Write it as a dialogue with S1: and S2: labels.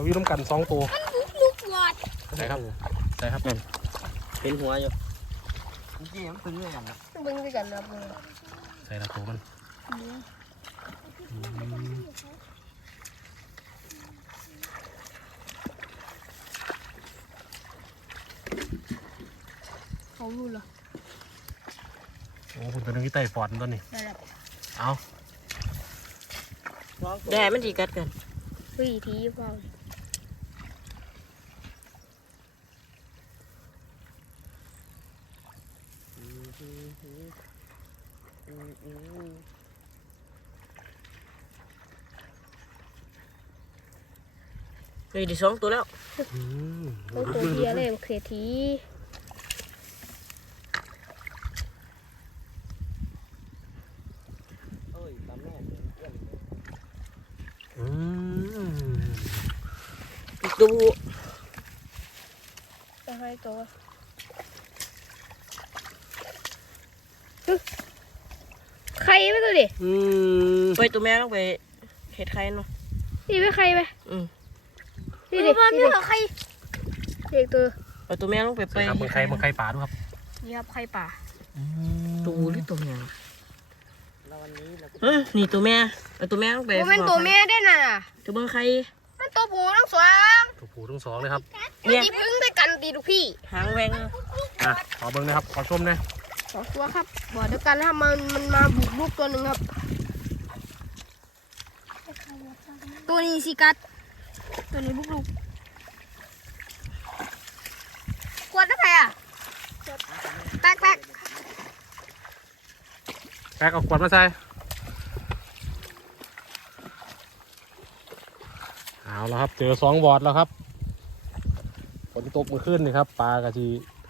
S1: วิ่งร่วมกัน2 ตัว
S2: ลูกวอด
S1: ใช่ครับใช่ครับนั่น
S3: เป็นหัวอยู่เยี่ยมตึงเลยกันนะ
S2: เบิ้งด้วยกันนะเบิ้ง
S1: ใส่ละตัวมัน
S2: เขารู้เหรอ
S1: โอ้คุณตัวนึงที่ไต่ฟอนตัวนี้
S2: ได้แล้ว
S1: เอา
S3: แด่มันดีกัดกัน
S2: วิธีพ่อ
S3: เลยดี2 ตัวแล้ว
S2: ต้องตัวเดียวเลยเสียที
S3: อีกตัว
S2: จะให้ตัวใครไม่ตัวดิ
S3: ไปตัวแม่ต้องไปเห็ดไข่เนาะ
S2: นี่ไม่ใครไป
S3: นี่
S2: นี่ดินี่เหรอใครเด็กตัว
S3: ไปตัวแม่ต้องไป
S1: ใช่ครับมึงใครป่าด้วยครับ
S2: นี่ครับใครป่า
S3: ตัวหรือตัวแม่นี่ตัวแม่ไปตัวแม่ต้องไป
S2: โมเป็นตัวแม่ได้น่ะ
S3: ตัวเบิ้งไข่
S2: มันตัวผู้ทั้งสอง
S1: ตัวผู้ทั้ง2เลยครับ
S2: มันจีพึ่งด้วยกันตีลูกพี่
S3: หางแหวง
S1: ขอเบิ้งนะครับขอชมนะ
S2: 2 ตัวครับบอกเดียวกันนะครับมันมาบุกลูกตัวหนึ่งครับ ตัวนี้สิกัดตัวนี้บุกลูกกวดได้ใครอ่ะแป๊ก
S1: แป๊กเอาขวดมาใส่เอาแล้วครับเจอ2 วอดแล้วครับฝนตกเมื่อคืนนี่ครับปลากะทิ